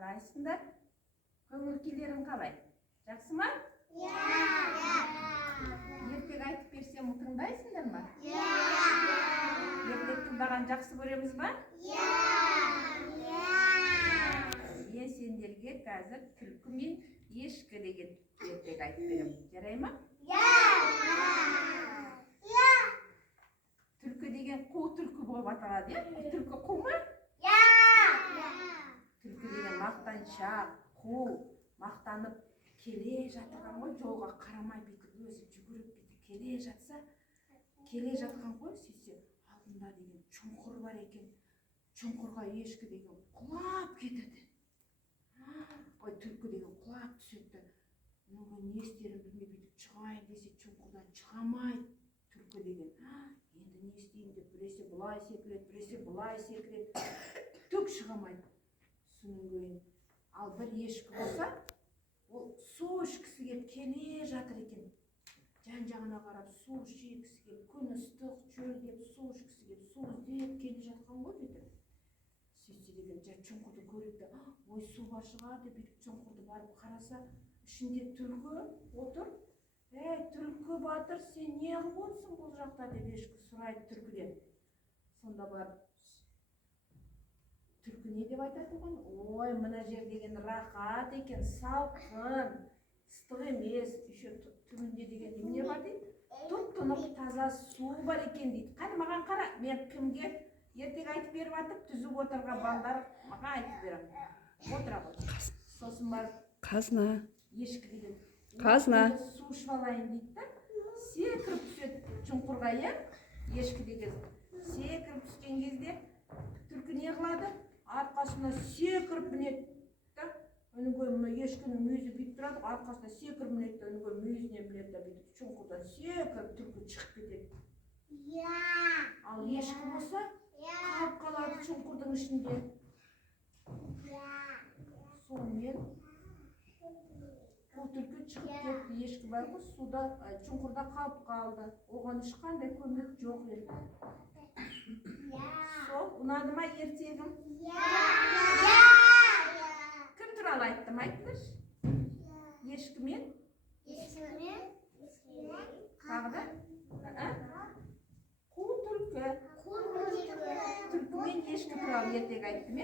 Қалайсыңдар? Көңіл-күйлерің қалай? Жақсы ма? Ертек айтып берсем тыңдайсыңдар ма? Ертек тыңдаған жақсы көреміз ба? Мен сендерге қазір түлкі мен ешкі деген ертек айтып берем. Жарай ма? Түлкі деген қу түлкі болып аталады, түлкі қу ма? Түлкі деген мақтаншақ, қу, мақтанып келе жатырған ғой, жолға қарамай бүйтіп өзі жүгіріп бүйтіп келе жатса, келе жатқан ғой, сөйтсе алдында деген чұңқыр бар екен. Чұңқырға ешкі деген құлап кетеді. Ой, түлкі деген құлап түседі. Не істерін білмей бүйтіп шығайын десе, чұңқырдан шыға алмайды түлкі деген. Енді не істейін деп біресе бұлай секіреді, біресе бұлай секіреді. Түк шыға алмайды. Соның кейін ал бір ешкі болса, ол су ішкісі келіп келе жатыр екен. Жан-жағына қарап су ішкісі келіп, күн ыстық, шөл деп су ішкісі келіп, су іздеп келе жатқан ғой дейді. Сөйтсе деген чұңқырды көреді, ой, су бар шығар деп бүйтіп чұңқырды барып қараса, ішінде түлкі отыр. Ей, түлкі батыр, сен не қылып отырсың бұл жақта деп ешкі сұрайды түлкіден. Сонда барып түлкі не деп айтады оған? Ой, мына жер деген рахат екен, салқын, ыстық емес, еще түбінде деген не бар дейді? Тұп-тұнық таза су бар екен дейді. Қане маған қара, мен кімге ертек айтып беріп атып, түзіп отырған балалар маған айтып берем. Отыра ғой. Сосын барып қазына ешкі деген қазына су ішіп алайын дейді да, секіріп түседі чұңқырға, ешкі деген секіріп түскен кезде түлкі не қылады? Арқасына секіріп мінеді да, оның көмі ешкінің мүйізі бүйтіп тұрады, арқасына секіріп мінеді, оның көмі мүйізіне мінеді да, бүйтіп чұңқырдан секіріп түлкі шығып кетеді. Ал ешкі болса, қалып қалады чұңқырдың ішінде. Сонымен бұл түлкі шығып кетті, ешкі бар ғой, суда, чұңқырда қалып қалды. Оған ешқандай көмек жоқ еді. Сол, ұнады ма ертегім? Кім туралы айттым, айтыңдаршы? Ешкі мен? Тағы да? Қу түлкі. Түлкі мен ешкі туралы ертек айттым,